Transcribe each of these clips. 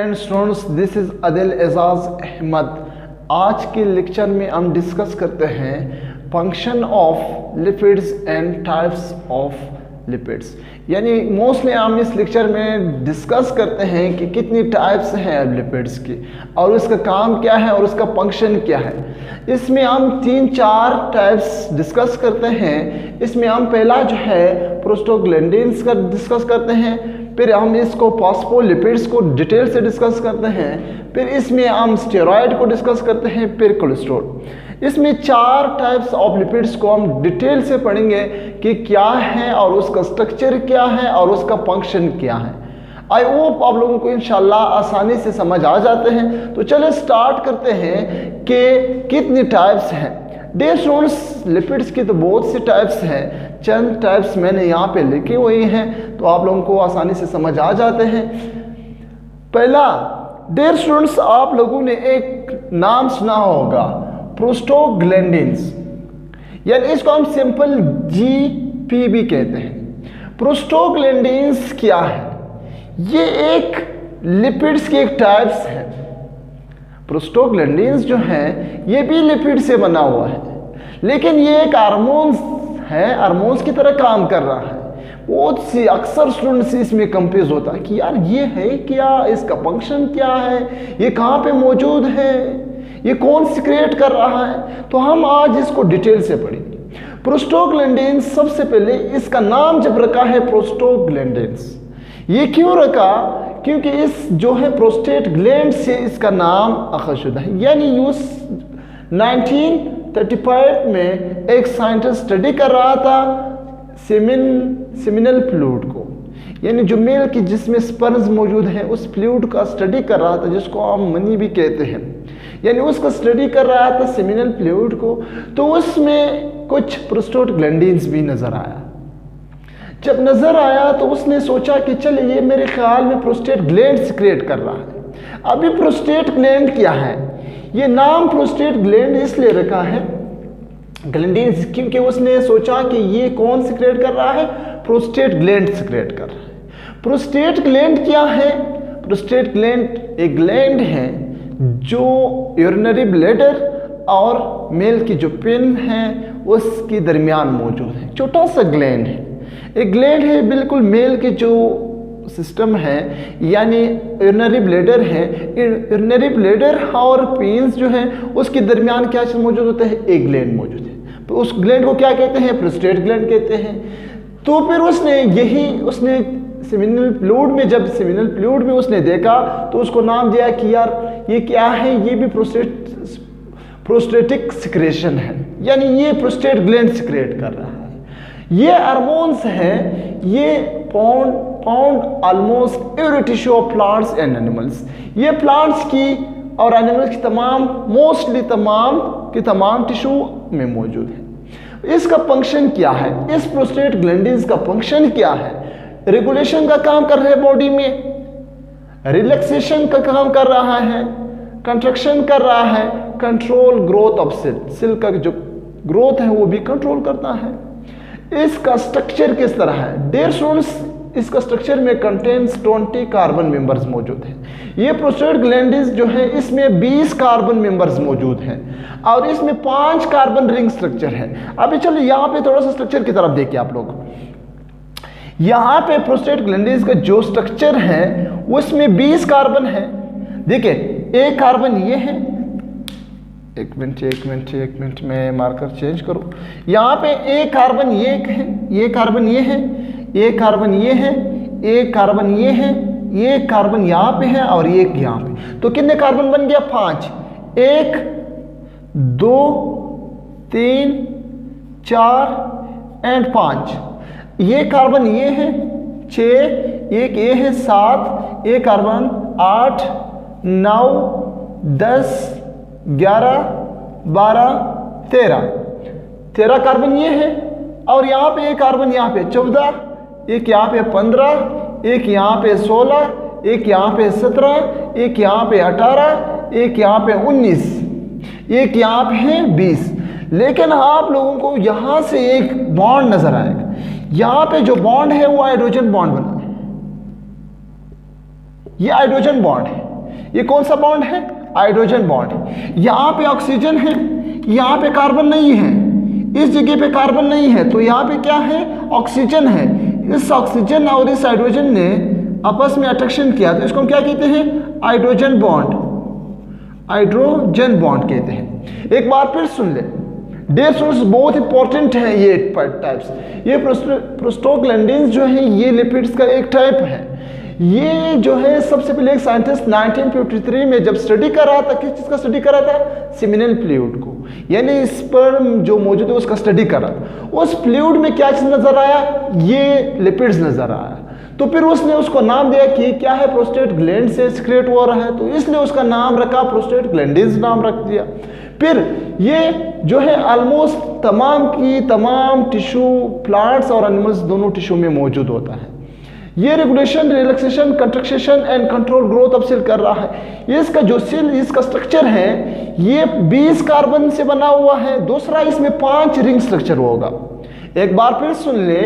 Friend students, this is Adil Ejaz Ahmad. आज के lecture में हम डिस्कस करते हैं function of lipids and types of lipids. यानी मोस्टली हम इस लेक्चर में डिस्कस करते हैं कि कितनी टाइप्स हैं लिपिड्स की और उसका काम क्या है और उसका फंक्शन क्या है। इसमें हम 3-4 टाइप्स डिस्कस करते हैं। इसमें हम पहला जो है प्रोस्टाग्लैंडिन्स का डिस्कस करते हैं, फिर हम इसको फॉस्फोलिपिड्स को डिटेल से डिस्कस करते हैं, फिर इसमें हम स्टेरॉयड को डिस्कस करते हैं, फिर कोलेस्ट्रॉल। इसमें 4 टाइप्स ऑफ लिपिड्स को हम डिटेल से पढ़ेंगे कि क्या है और उसका स्ट्रक्चर क्या है और उसका फंक्शन क्या है। आई होप आप लोगों को इंशाल्लाह आसानी से समझ आ जाते हैं। तो चलिए स्टार्ट करते हैं कि कितनी टाइप्स हैं। डियर स्टूडेंट्स, लिपिड्स की तो बहुत सी टाइप्स हैं, चंद टाइप्स मैंने यहाँ पे लिखी हुई हैं तो आप लोगों को आसानी से समझ आ जाते हैं। पहला, डियर स्टूडेंट्स, आप लोगों ने एक नाम सुना होगा प्रोस्टाग्लैंडिन्स, यानी इसको हम सिंपल GP भी कहते हैं। प्रोस्टाग्लैंडिन्स क्या है? ये एक लिपिड्स की एक टाइप्स है। प्रोस्टाग्लैंडिन्स जो है ये भी लिपिड से बना हुआ है, लेकिन ये एक हार्मोन्स है, हार्मोन्स की तरह काम कर रहा है। बहुत सी अक्सर स्टूडेंट्स इसमें कंफ्यूज होता है कि यार ये है क्या, इसका फंक्शन क्या है, ये कहाँ पे मौजूद है, ये कौन सिक्रेट कर रहा है। तो हम आज इसको डिटेल से पढ़ेंगे। प्रोस्टाग्लैंडिन्स, सबसे पहले इसका नाम जब रखा है प्रोस्टाग्लैंडिन्स, ये क्यों रखा? क्योंकि इस जो है प्रोस्टेट ग्लैंड से इसका नाम अखज़ शुदा है। यानी 1935 में एक साइंटिस्ट स्टडी कर रहा था सेमिनल फ्लूइड को, यानी जो मेल की जिसमें स्पर्म्स मौजूद है उस फ्लूइड का स्टडी कर रहा था, जिसको हम मनी भी कहते हैं। यानी उसका स्टडी कर रहा था सेमिनल फ्लूइड को, तो उसमें कुछ प्रोस्टाग्लैंडिन्स भी नज़र आया। जब नज़र आया तो उसने सोचा कि चल ये मेरे ख्याल में प्रोस्टेट ग्लैंड सिक्रेट कर रहा है। अभी प्रोस्टेट ग्लैंड क्या है? ये नाम प्रोस्टेट ग्लैंड इसलिए रखा है ग्लैंडिन्स क्योंकि उसने सोचा कि ये कौन सिक्रेट कर रहा है? प्रोस्टेट ग्लैंड सिक्रेट कर रहा है। प्रोस्टेट ग्लैंड क्या है? प्रोस्टेट ग्लैंड एक ग्लैंड है जो यूरिनरी ब्लैडर और मेल की जो पिन है उसके दरमियान मौजूद है। छोटा सा ग्लैंड है, एक ग्लैंड है बिल्कुल मेल के जो सिस्टम है, यानी यूरिनरी ब्लैडर है। यूरिनरी ब्लैडर और पेन्स जो है उसके दरमियान क्या मौजूद होता है? एक ग्लैंड मौजूद है। तो उस ग्लैंड को क्या कहते हैं? प्रोस्टेट ग्लैंड कहते हैं। तो फिर उसने सेमिनल फ्लूइड में, जब सेमिनल फ्लूइड में उसने देखा तो उसको नाम दिया कि यार ये क्या है? ये भी प्रोस्टेटिक सिक्रेशन है, यानी ये प्रोस्टेट ग्लैंड सिक्रेट कर रहा है। ये हार्मोन्स हैं, ये found almost every tissue of plants and animals. ये प्लांट्स की और एनिमल्स की मोस्टली तमाम टिश्यू में मौजूद है। इसका फंक्शन क्या है? इस प्रोस्टेट ग्लैंडिन्स का फंक्शन क्या है? रेगुलेशन का काम कर रहे हैं बॉडी में, रिलैक्सेशन का काम कर रहा है, कंट्रक्शन कर रहा है, कंट्रोल ग्रोथ ऑफ सेल का जो ग्रोथ है वो भी कंट्रोल करता है। इसका स्ट्रक्चर किस तरह है? डियर स्टूडेंट्स, इसका स्ट्रक्चर में कंटेन्स 20 कार्बन मेंबर्स मौजूद हैं। ये प्रोस्टेट ग्लैंडिन्स जो है इसमें 20 कार्बन मेंबर्स मौजूद हैं और इसमें 5 कार्बन रिंग स्ट्रक्चर है। अभी चलो यहाँ पे थोड़ा सा स्ट्रक्चर की तरफ देखिए आप लोग। यहाँ पे प्रोस्टेट ग्लैंडिन्स का जो स्ट्रक्चर है उसमें 20 कार्बन है। देखिए, एक कार्बन ये है, एक मिनट में मार्कर चेंज करूं। यहाँ पे एक कार्बन ये है, ये कार्बन ये है, एक कार्बन ये है, एक कार्बन ये है, ये कार्बन यहाँ पे है और एक यहाँ पे। तो कितने कार्बन बन गया? 5। 1 2 3 4 एंड 5। ये कार्बन ये है 6, एक ये है 7, एक कार्बन 8 9 10 11 12 13 कार्बन ये है और यहाँ पे एक कार्बन यहाँ पे 14, एक यहाँ पे 15, एक यहाँ पे 16, एक यहाँ पे 17, एक यहाँ पे 18, एक यहाँ पे 19, एक यहाँ पे है 20। लेकिन आप लोगों को यहाँ से एक बॉन्ड नजर आएगा। यहाँ पे जो बॉन्ड है वो हाइड्रोजन बॉन्ड बना है, ये हाइड्रोजन बॉन्ड है। ये कौन सा बॉन्ड है? हाइड्रोजन बॉन्ड है। यहाँ पे ऑक्सीजन है, यहाँ पे कार्बन नहीं है, इस जगह पे कार्बन नहीं है, तो यहाँ पे क्या है? ऑक्सीजन है। इस ऑक्सीजन और इस हाइड्रोजन ने आपस में अट्रैक्शन किया, तो इसको हम क्या कहते हैं? हाइड्रोजन बॉन्ड, हाइड्रोजन बॉन्ड कहते हैं। एक बार फिर सुन ले, डियर स्टूडेंट्स, बहुत इंपॉर्टेंट है ये टाइप्स। ये प्रोस्टोग्लैंडिन्स जो है ये लिपिड्स का एक टाइप है। ये जो है सबसे पहले एक साइंटिस्ट 1953 में जब स्टडी कर रहा था, किस चीज़ का स्टडी कर रहा था? सीमिनल फ्लूइड को, यानी स्पर्म जो मौजूद है उसका स्टडी कर रहा था। उस फ्लूइड में क्या चीज़ नजर आया? ये लिपिड्स नजर आया। तो फिर उसने उसको नाम दिया कि क्या है? प्रोस्टेट ग्लैंड से सिक्रेट हो रहा है, तो इसलिए उसका नाम रखा, प्रोस्टेट ग्लैंडिन्स नाम रख दिया। फिर ये जो है ऑलमोस्ट तमाम की तमाम टिश्यू, प्लांट्स और एनिमल्स दोनों टिश्यू में मौजूद होता है। ये regulation, relaxation, contraction and control growth of cell कर रहा है। इसका जो सेल, इसका स्ट्रक्चर है ये 20 कार्बन से बना हुआ है। दूसरा, इसमें 5 रिंग स्ट्रक्चर होगा। एक बार फिर सुन ले,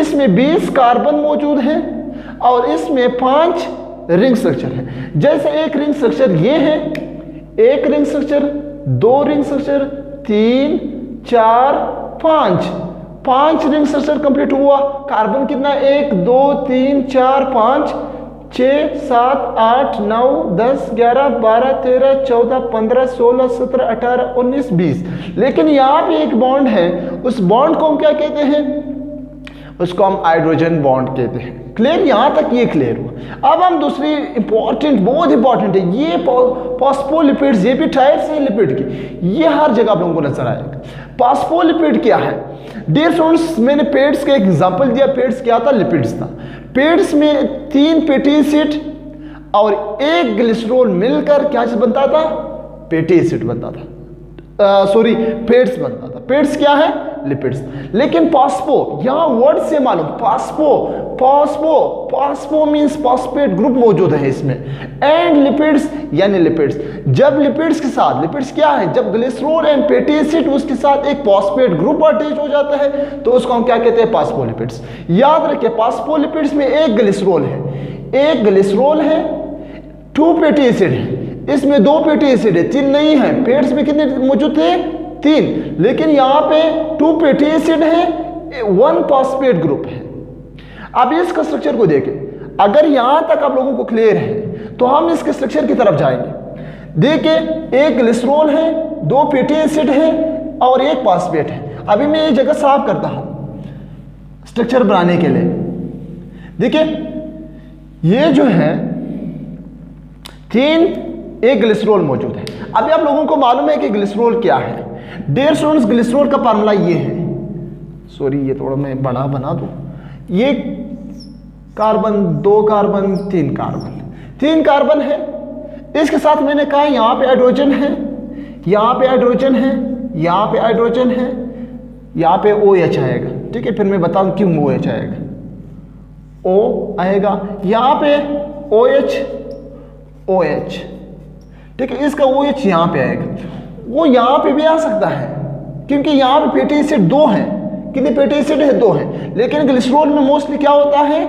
इसमें 20 कार्बन मौजूद है और इसमें 5 रिंग स्ट्रक्चर है। जैसे एक रिंग स्ट्रक्चर ये है, एक ring structure, 2 ring structure, 3, 4, 5 ring structure complete हुआ। कार्बन कितना? 1, 2, 3, 4, 5, 6, 7, 8, 9, 10, 11, 12, 13, 14, 15, 16, 17, 18, 19, 20। लेकिन यहाँ पे एक बॉन्ड है, उस बॉन्ड को हम क्या कहते हैं? उसको हम हाइड्रोजन बॉन्ड कहते हैं। क्लियर? यहाँ तक ये क्लियर हुआ। अब हम दूसरी इंपॉर्टेंट, बहुत इंपॉर्टेंट है, ये फॉस्फोलिपिड्स, ये भी टाइप्स हैं लिपिड की, ये हर जगह आप लोगों को नजर आएगा। फॉस्फोलिपिड क्या है? डियर स्टूडेंट्स, मैंने पेट्स का एक एग्जांपल दिया। पेट्स क्या था? लिपिड्स था। पेट्स में 3 फैटी एसिड और 1 ग्लिसरॉल मिलकर क्या चीज बनता था? फैटी एसिड बनता था, सॉरी पेट्स बनता था। पेट्स क्या है? लिपिड्स। लेकिन फॉस्फो, यहाँ वर्ड से मालूम, फॉस्फो मींस फॉस्फेट ग्रुप मौजूद है इसमें, एंड लिपिड्स यानी लिपिड्स। जब लिपिड्स के साथ, लिपिड्स क्या है? जब ग्लिसरॉल एंड फैटी एसिड उसके साथ एक फॉस्फेट ग्रुप अटैच हो जाता है तो उसको हम क्या कहते हैं? फॉस्फोलिपिड्स। याद रखिए, फॉस्फोलिपिड्स में 1 ग्लिसरॉल है, 1 ग्लिसरॉल है, 2 फैटी एसिड है, इसमें 2 फैटी एसिड है, 3 नहीं है। पेट्स में कितने मौजूद थे? 3, लेकिन यहाँ पे 2 फैटी एसिड है, 1 फॉस्फेट ग्रुप है। अब इसका स्ट्रक्चर को देखें, अगर यहाँ तक आप लोगों को क्लियर है तो हम इसके स्ट्रक्चर की तरफ जाएंगे। देखिए, 1 ग्लिसरॉल है, 2 फैटी एसिड है और 1 फॉस्फेट है। अभी मैं ये जगह साफ करता हूँ स्ट्रक्चर बनाने के लिए। देखिए, ये जो है 3, 1 ग्लिसरॉल मौजूद है। अभी आप लोगों को मालूम है कि ग्लिसरॉल क्या है। डियर स्टूडेंट्स, ग्लिसरॉल का फार्मूला ये है, सॉरी ये थोड़ा मैं बड़ा बना दूं। ये कार्बन, 2 कार्बन, 3 कार्बन, 3 कार्बन है। इसके साथ मैंने कहा यहाँ पे हाइड्रोजन है, यहाँ पे हाइड्रोजन है, यहाँ पे हाइड्रोजन है, यहाँ पे OH आएगा। ठीक है, फिर मैं बताऊं क्यों OH आएगा। O आएगा, यहाँ पे OH, ठीक है, इसका OH यहाँ पे आएगा। वो यहाँ पे भी आ सकता है क्योंकि यहाँ पे फैटी एसिड 2 है। कितने फैटी एसिड है? 2 है। लेकिन ग्लिसरॉल में मोस्टली क्या होता है?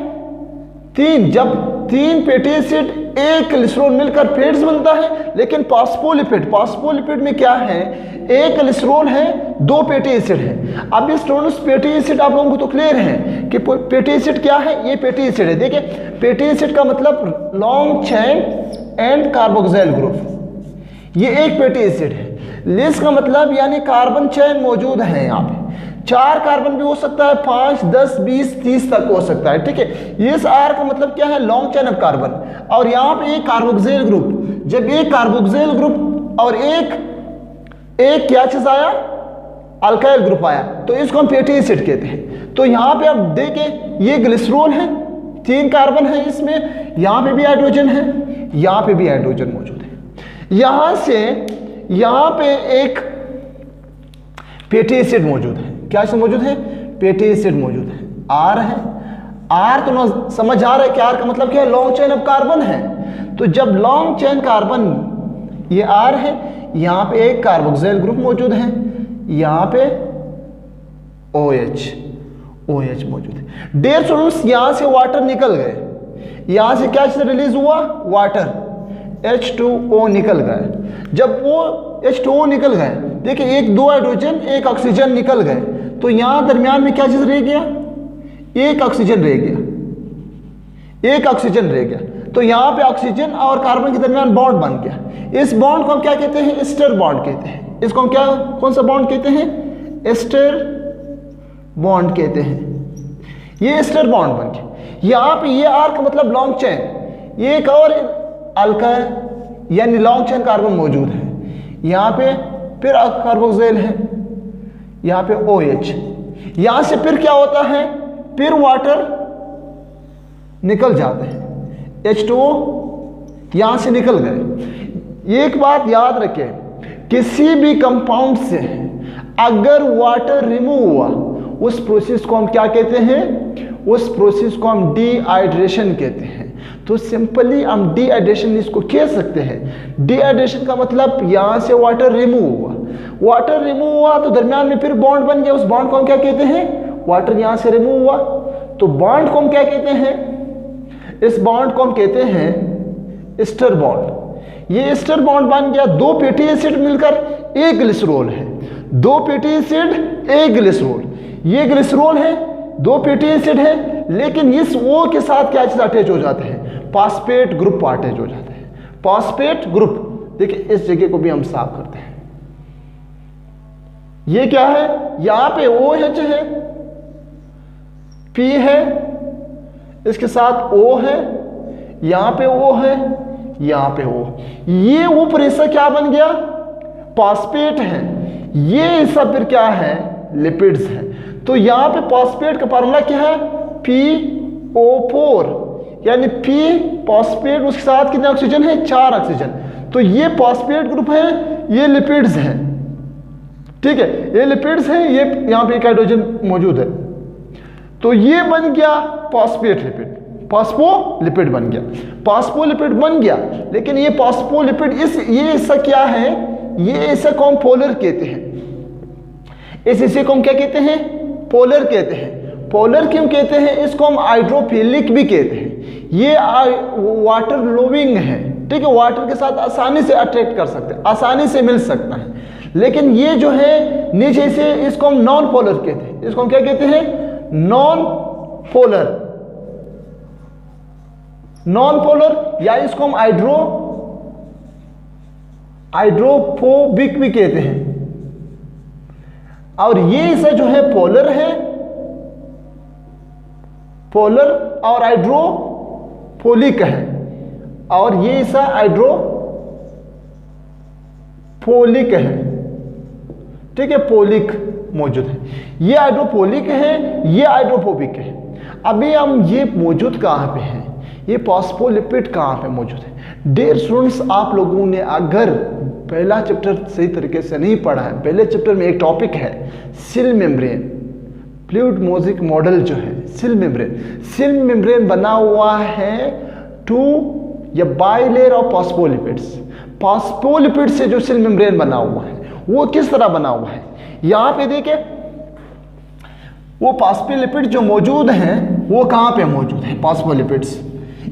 3। जब 3 फैटी एसिड 1 ग्लिसरॉल मिलकर फैट्स बनता है। लेकिन फॉस्फोलिपिड में क्या है? 1 ग्लिसरॉल है, 2 फैटी एसिड है। अब इस फैटी एसिड आप लोगों को तो क्लियर है कि फैटी एसिड क्या है? ये फैटी एसिड है। देखिए, फैटी एसिड का मतलब long chain and carboxyl group, ये एक फैटी एसिड है। लिस का मतलब यानी कार्बन चेन मौजूद है। यहाँ पे 4 कार्बन भी हो सकता है, 5, 10, 20, 30 तक हो सकता है। ठीक है, ये R का मतलब क्या है? Long chain of carbon. और यहाँ पे एक कार्बोक्सिल ग्रुप, जब एक कार्बोक्सिल ग्रुप और एक क्या चीज आया? अल्काइल ग्रुप आया, तो इसको हम फैटी एसिड कहते हैं। तो यहाँ पे आप देखें, ये ग्लिसरॉल है, 3 कार्बन है इसमें, यहाँ पे भी हाइड्रोजन है, यहाँ पे भी हाइड्रोजन मौजूद है। यहाँ से यहाँ पे एक फैटी एसिड मौजूद है। क्या चीज मौजूद है? फैटी एसिड मौजूद है, R है। R तो ना समझ आ रहा है कि R का मतलब क्या है? लॉन्ग चेन ऑफ कार्बन है। तो जब लॉन्ग चेन कार्बन, ये R है, यहाँ पे एक कार्बोक्सिल ग्रुप मौजूद है, यहाँ पे OH मौजूद है। डियर स्टूडेंट्स, यहाँ से वाटर निकल गए, यहाँ से क्या चीज रिलीज हुआ? वाटर। H2O निकल गए। जब वो H2O निकल गए, देखिए एक 2 हाइड्रोजन एक ऑक्सीजन निकल गए, तो यहाँ दरमियान में क्या चीज़ रह गया? एक ऑक्सीजन रह गया, एक ऑक्सीजन रह गया। तो यहाँ पे ऑक्सीजन और कार्बन के दरमियान बॉन्ड बन गया। इस बॉन्ड को हम क्या कहते हैं? एस्टर बॉन्ड कहते हैं। इसको हम क्या, कौन सा बॉन्ड कहते हैं? एस्टर बॉन्ड कहते हैं। ये एस्टर बॉन्ड बन गया। यहाँ पे ये आर का मतलब लॉन्ग चेन, ये एक और अल्काइल यानी लॉन्ग चेन कार्बन मौजूद है। यहाँ पे फिर कार्बोक्सिल है, यहाँ पे OH। यहाँ से फिर क्या होता है? फिर वाटर निकल जाते हैं, H2O यहाँ से निकल गए। एक बात याद रखें, किसी भी कंपाउंड से अगर वाटर रिमूव हुआ, उस प्रोसेस को हम क्या कहते हैं? उस प्रोसेस को हम डिहाइड्रेशन कहते हैं। तो सिंपली हम डिहाइड्रेशन इसको कह सकते हैं। डिहाइड्रेशन का मतलब यहाँ से वाटर रिमूव हुआ, वाटर रिमूव हुआ तो दरमियान में फिर बॉन्ड बन गया। उस बॉन्ड को हम क्या कहते हैं? वाटर यहाँ से रिमूव हुआ तो बॉन्ड को हम क्या कहते हैं? इस बॉन्ड को हम कहते हैं एस्टर बॉन्ड। ये एस्टर बॉन्ड बन गया। 2 फैटी एसिड मिलकर एक ग्लिसरॉल है, 2 फैटी एसिड एक ग्लिसरॉल। ये ग्लिसरॉल है, 2 फैटी एसिड है, लेकिन इस O के साथ क्या चीज अटैच हो जाते हैं? फॉस्फेट ग्रुप अटैच हो जाते हैं। फॉस्फेट ग्रुप, देखिए इस जगह को भी हम साफ करते हैं। ये क्या है? यहां पे OH है, P है, इसके साथ O है, यहां पे O है, यहां पे O। ये ऊपर हिस्सा क्या बन गया? फॉस्फेट है। ये हिस्सा फिर क्या है? लिपिड्स है। तो यहां पे फॉस्फेट का फार्मूला क्या है? PO4, यानी P फॉस्फेट, उसके साथ कितने ऑक्सीजन है? 4 ऑक्सीजन। तो ये फॉस्फेट ग्रुप है, ये लिपिड्स है। ठीक है, ये लिपिड्स है, ये यहां पे एक हाइड्रोजन मौजूद है। तो ये बन गया फॉस्फेट लिपिड, फॉस्फोलिपिड बन गया, फॉस्फोलिपिड बन गया। लेकिन ये फॉस्फोलिपिड ये हिस्सा क्या है? ये हिस्सा को हम पोलर कहते हैं। इस हिस्से को हम क्या कहते हैं? पोलर कहते हैं। पोलर क्यों कहते हैं? इसको हम हाइड्रोफिलिक भी कहते हैं। ये वाटर लोविंग है, ठीक है, वाटर के साथ आसानी से अट्रैक्ट कर सकते हैं, आसानी से मिल सकता है। लेकिन ये जो है नीचे से, इसको हम नॉन पोलर कहते हैं। इसको हम क्या कहते हैं? नॉन पोलर, नॉन पोलर, या इसको हम हाइड्रोफोबिक भी कहते हैं। और ये हिस्सा जो है पोलर है, पोलर और हाइड्रोफोलिक है, और ये हिस्सा हाइड्रोफोलिक है। ठीक है, पोलिक मौजूद है। ये हाइड्रोफोलिक है, ये हाइड्रोफोबिक है। अभी हम ये मौजूद कहाँ पे है? ये फॉस्फोलिपिड कहाँ पे मौजूद है? डियर स्टूडेंट्स, आप लोगों ने अगर पहला चैप्टर सही तरीके से नहीं पढ़ा है, पहले चैप्टर में एक टॉपिक है cell membrane, fluid mosaic model जो है सेल मेम्ब्रेन। सेल मेम्ब्रेन बना हुआ है 2 या बाइलेयर ऑफ फॉस्फोलिपिड्स। फॉस्फोलिपिड से जो सेल मेम्ब्रेन बना हुआ है वो किस तरह बना हुआ है? यहाँ पे देखिए, वो फॉस्फोलिपिड जो मौजूद हैं वो कहाँ पे मौजूद है? फॉस्फोलिपिड्स,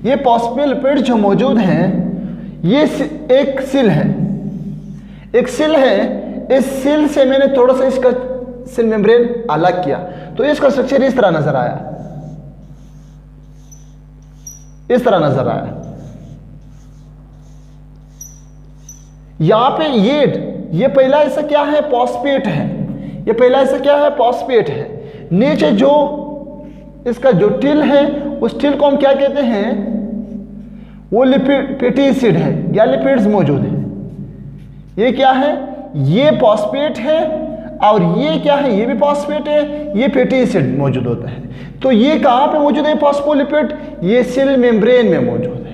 ये फॉस्फोलिपिड जो मौजूद हैं, ये एक सेल है, एक सेल है। इस सेल से मैंने थोड़ा सा इसका सेल मेम्ब्रेन अलग किया, तो इसका स्ट्रक्चर इस तरह नजर आया, इस तरह नजर आया। यहां पे ये पहला हिस्सा क्या है? फॉस्फेट है। ये पहला हिस्सा क्या है? फॉस्फेट है। नीचे जो इसका जो टिल है, उस टिल को हम क्या कहते हैं? वो फैटी एसिड है या लिपिड्स मौजूद है। ये क्या है? ये फॉस्फेट है, और ये क्या है? ये भी फॉस्फेट है, ये फैटी एसिड मौजूद होता है। तो ये कहाँ पे मौजूद है? फॉस्फोलिपिड, ये सेल मेम्ब्रेन में मौजूद है।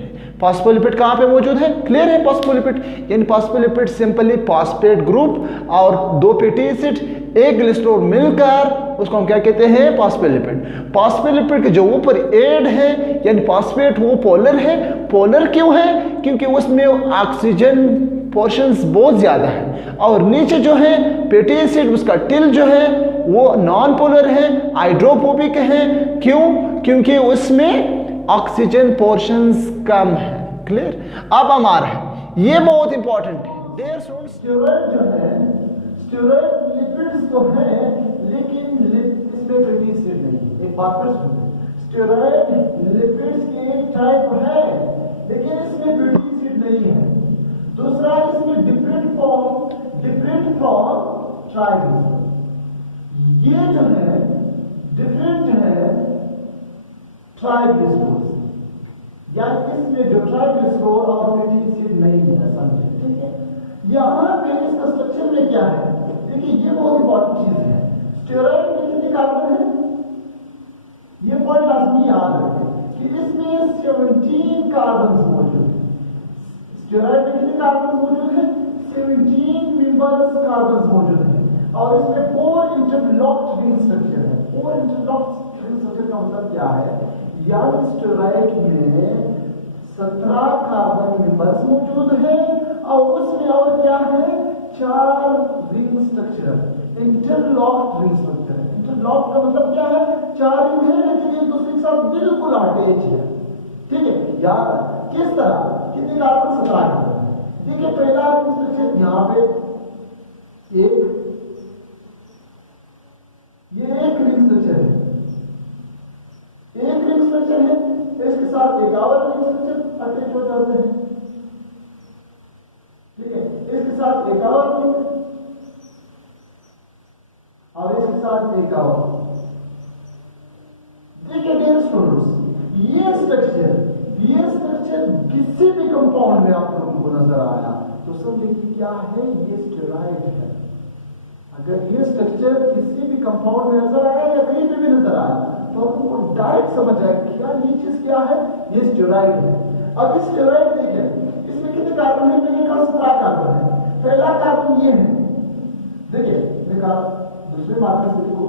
फॉस्फोलिपिड कहाँ पे मौजूद है? क्लियर है? फॉस्फोलिपिड यानी फॉस्फोलिपिड सिंपली फॉस्फेट ग्रुप और 2 फैटी एसिड, एक ग्लिसरॉल मिलकर उसको हम क्या कहते हैं? फॉस्फोलिपिड। फॉस्फोलिपिड के जो ऊपर एड है यानी फॉस्फेट, वो पोलर है। पोलर क्यों है? क्योंकि उसमें ऑक्सीजन पोर्शंस बहुत ज़्यादा है, और नीचे जो है फैटी एसिड, उसका टिल जो है वो नॉन पोलर है, हाइड्रोफोबिक है। क्यों? क्योंकि उसमें ऑक्सीजन पोर्शंस कम है। क्लियर। अब हम आ रहे हैं, ये बहुत इंपॉर्टेंट है देयर स्टूडेंट्स। स्टेरॉइड जो है, स्टेरॉइड लिपिड्स तो है लेकिन इसमें फैटी एसिड नहीं है। एक बात पर सुनिए, स्टेरॉइड लिपिड्स की एक टाइप है लेकिन इसमें फैटी एसिड नहीं है। दूसरा, इसमें डिफरेंट फ्रॉम ट्राइग्लिसराइड, ये जो है डिफरेंट है ट्राइग्लिसराइड, यानी इसमें जो ट्राइग्लिसराइड और फैटी एसिड नहीं है, समझे, ठीक है। यहाँ पे इसका स्ट्रक्चर में क्या है, देखिए ये बहुत इंपॉर्टेंट चीज है। स्टेरॉइड में कितने कार्बन है, ये पॉइंट लाजमी याद रखें कि इसमें 17 कार्बन मौजूद है। स्टेरॉइड में कितने कार्बन मौजूद है, 17 मेंबर्स कार्बन मौजूद है और इसमें 4 इंटरलॉक्ड रिंग स्ट्रक्चर है। 4 इंटरलॉक्ड रिंग स्ट्रक्चर का मतलब क्या है, यानी स्टेरॉइड में 17 कार्बन मेंबर्स मौजूद है और उसमें और क्या है, 4 ring structure, interlocked ring structure. Interlocked का मतलब क्या है, 4 रिंग है लेकिन एक दूसरे के साथ बिल्कुल अटैच है, ठीक है। याद किस तरह, कितने कार्बन, 17 कार्बन। देखिए पहला रिंग स्ट्रक्चर यहाँ पे एक, ये एक रिंग स्ट्रक्चर है, एक रिंग स्ट्रक्चर है, इसके साथ एक और रिंग स्ट्रक्चर अटैच हो जाते हैं, ठीक है। इसके साथ एक और रिंग और इसके साथ एक और। देखिए डियर स्टूडेंट्स, ये स्ट्रक्चर किसी भी कंपाउंड में आप लोगों को नजर आया तो समझिए क्या है, ये स्टेरॉइड है। अगर ये स्ट्रक्चर किसी भी कंपाउंड में नजर आया या कहीं पे भी नजर आया तो आपको डायरेक्ट समझ आए क्या ये चीज क्या है, ये स्टेरॉइड है। अब इस स्टेरॉइड देखिए, इसमें कितने कार्बन है, मैंने कहा 17 कार्बन है। पहला कार्बन ये है, देखिए मैंने कहा दूसरे मार्कर से देखो,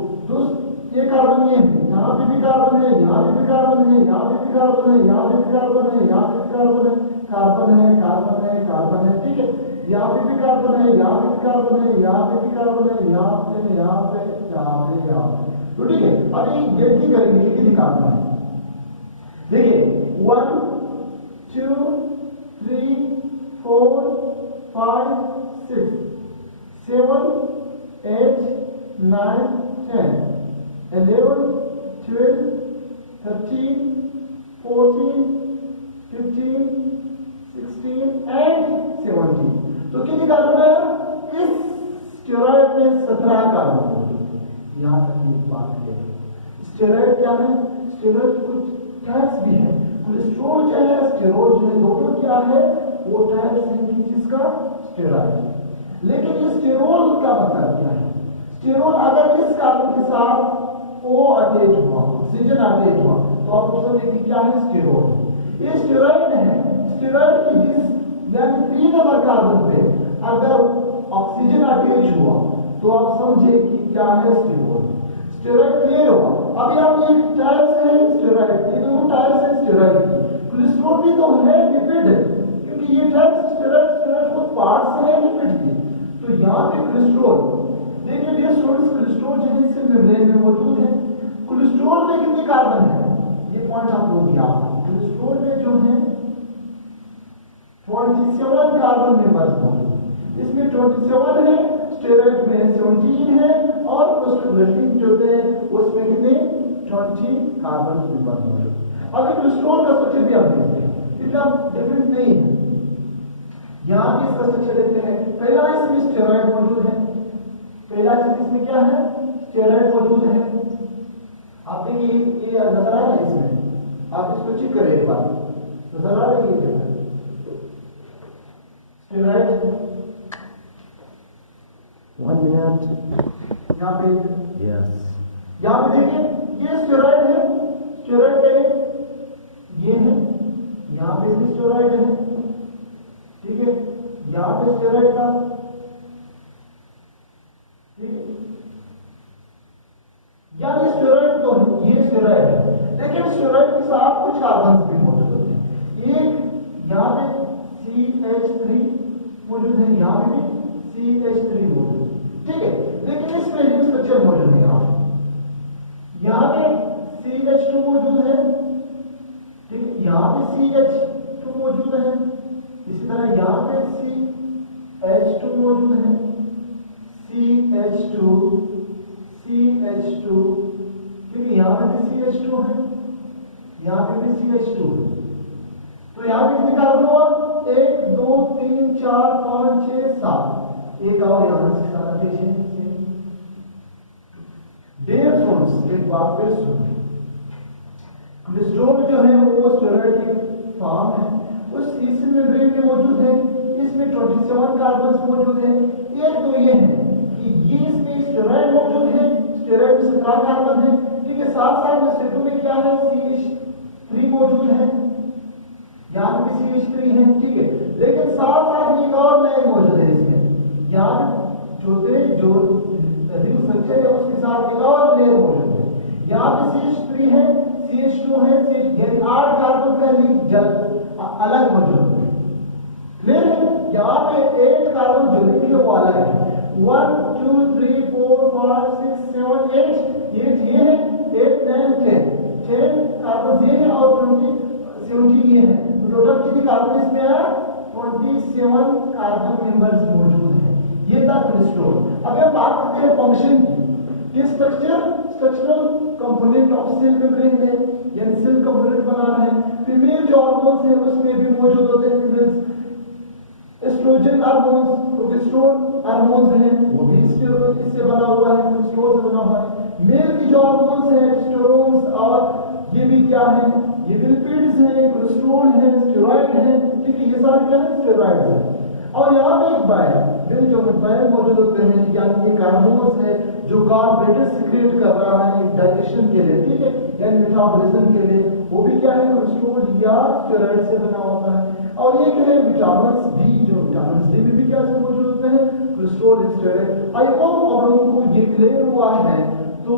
ये कार्बन ये है, यहाँ पे भी कार्बन है, यहाँ पे भी कार्बन है, यहाँ पे भी कार्बन है, यहाँ पे भी कार्बन है, यहाँ पे भी कार्बन है, कार्बन है, कार्बन है, कार्बन है, ठीक है। यहाँ पे भी कार्बन है, यहाँ पे भी कार्बन है, यहाँ पे भी कार्बन है, यहाँ पे, यहाँ पे, यहाँ पे, यहाँ पे, तो ठीक है। अब ये गिनती करेंगे कितने कार्बन है, देखिए 1 2 3 4 5 6 7 8 9 10 11 12 13 14 15 16 and 17। तो कितने कार्बन है इस स्टेरॉइड में, 17 कार्बन मौजूद है। यहाँ तक एक बात है, स्टेरॉइड क्या है, स्टेरॉइड कुछ टाइप्स भी है, कोलेस्ट्रॉल जो है, स्टेरॉइड जो है, दोनों क्या है, वो टाइप्स है किसका, स्टेरॉइड। लेकिन ये स्टेरॉल का मतलब क्या है, स्टेरॉल अगर इस कार्बन के साथ ओ अटैच हुआ, ऑक्सीजन अटैच हुआ तो आप समझिए कि क्या है, स्टेरॉल। ये स्टेरॉइड है, स्टेरॉइड की जिस यानी 3 नंबर कार्बन पे अगर ऑक्सीजन अटैच हुआ तो आप समझे कि क्या है, स्टेरॉल। स्टेरॉइड क्लियर होगा। अब यहाँ एक टाइप्स है स्टेरॉइड, ये दोनों टाइप्स है स्टेरॉइड की। कोलेस्ट्रॉल भी तो है, लिपिड है, क्योंकि ये टाइप्स स्टेरॉइड खुद पार्ट्स है लिपिड की। तो यहाँ पे कोलेस्ट्रॉल देखिए डियर स्टूडेंट्स, कोलेस्ट्रॉल जो है सेल मेम्ब्रेन में मौजूद है। कोलेस्ट्रॉल में कितने कार्बन है, ये पॉइंट आप लोग याद रखें। कोलेस्ट्रॉल में जो है 27 कार्बन मेंबर्स मौजूद है, इसमें 27 है, स्टेरॉइड में 17 है और प्रोस्टाग्लैंडिन जो है उसमें कितने 20 कार्बन मेंबर्स मौजूद है। अभी कोलेस्ट्रॉल का स्ट्रक्चर भी आप देखते हैं, इतना डिफरेंट नहीं है। यहाँ भी इसका स्ट्रक्चर देखते हैं, पहला इसमें स्टेरॉइड मौजूद है, पहला चीज इसमें क्या है, स्टेरॉइड मौजूद है। आप देखिए ये नजर आ रहा है इसमें, आप इसको चेक करें एक बार, नजर आ रही है स्टेरॉइड। 1 मिनट, यहाँ पे यस, यहाँ पे देखिए ये स्टेरॉइड है, स्टेरॉइड का ये है, यहाँ पे भी स्टेरॉइड है, ठीक है, यहाँ पे स्टेरॉइड का, यानी स्टेरॉइड तो ये स्टेरॉइड है, लेकिन स्टेरॉइड के साथ कुछ कार्बन भी मौजूद होते हैं। एक यहाँ पे CH3 मौजूद है, यहाँ पे भी CH3 मौजूद है, ठीक है, लेकिन इसमें रिंग स्ट्रक्चर मौजूद नहीं है। यहाँ पे CH2 मौजूद है, ठीक है, यहाँ पे CH2 मौजूद है, मौजूद हैं, CH2, क्योंकि यहाँ पे भी CH2 है, यहाँ पे भी CH2 है, तो यहाँ पे कितने कार्बन हुआ? 1 2 3 4 5 6 7, एक और यहाँ से सारा देखिए। डियर फ्रेंड्स, एक बात फिर सुनिए, कोलेस्ट्रॉल जो है वो स्टेरॉइड की फॉर्म है, उस इसी मेम्ब्रेन में मौजूद है, इसमें 27 कार्बन मौजूद है। एक तो ये है कि ये इसमें स्टेरॉइड मौजूद है, स्टेरॉइड में 17 कार्बन है, ठीक है। साथ साथ में CO2 में क्या है? CH3 मौजूद है, यहाँ पे भी CH3 है, ठीक है। लेकिन साथ साथ एक और लेयर मौजूद है इसमें, यहाँ जो रिंग स्ट्रक्चर है उसके साथ एक और लेयर मौजूद है, यहाँ पे CH3 है, CH2 है, यानी 8 कार्बन का लिंक अलग मौजूद है। लेकिन यहाँ पे 8 कार्बन जो लिंक है वो अलग है, 1 2 3 4 5 6 7 8, ये है 8 9 10 कार्बन ये है और 17 ये है, टोटल कितनी कार्बन इसमें आया? 27 कार्बन मेंबर्स मौजूद हैं। ये था कोलेस्ट्रॉल। अब हम बात करते हैं फंक्शन की, ये structural component of cell membrane है, यानी सेल कंपोनेंट बना रहे हैं। फीमेल जो हार्मोन्स है उसमें भी मौजूद होते हैं, एस्ट्रोजन हार्मोन्स, प्रोजेस्टेरोन हार्मोन्स हैं, वो भी इससे बना हुआ है, कोलेस्ट्रॉल से बना हुआ है। मेल की जो हार्मोन्स है टेस्टोस्टेरोन, और ये भी क्या है? ये भी लिपिड्स है, कोलेस्ट्रॉल है, स्टेरॉइड है, ठीक है। ये सारे क्या है? स्टेरॉइड्स है। और यहाँ पे एक बाइल जो बाइल मौजूद होते हैं, यानी एक हार्मोन्स है जो कार्बोहाइड्रेट सिक्रेट कर रहा है डाइजेशन के लिए, ठीक है, यानी मेटाबॉलिज्म के लिए, वो भी क्या है? कोलेस्ट्रॉल या स्टेरॉइड से बना होता है। और ये क्या है? विटामिन डी, जो विटामिन डी में भी क्या मौजूद होते हैं? Cholesterol, steroid. आई होप आप लोगों को ये क्लियर हुआ है, तो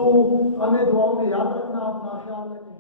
हमें दुआओं में याद रखना, अपना ख्याल रखना।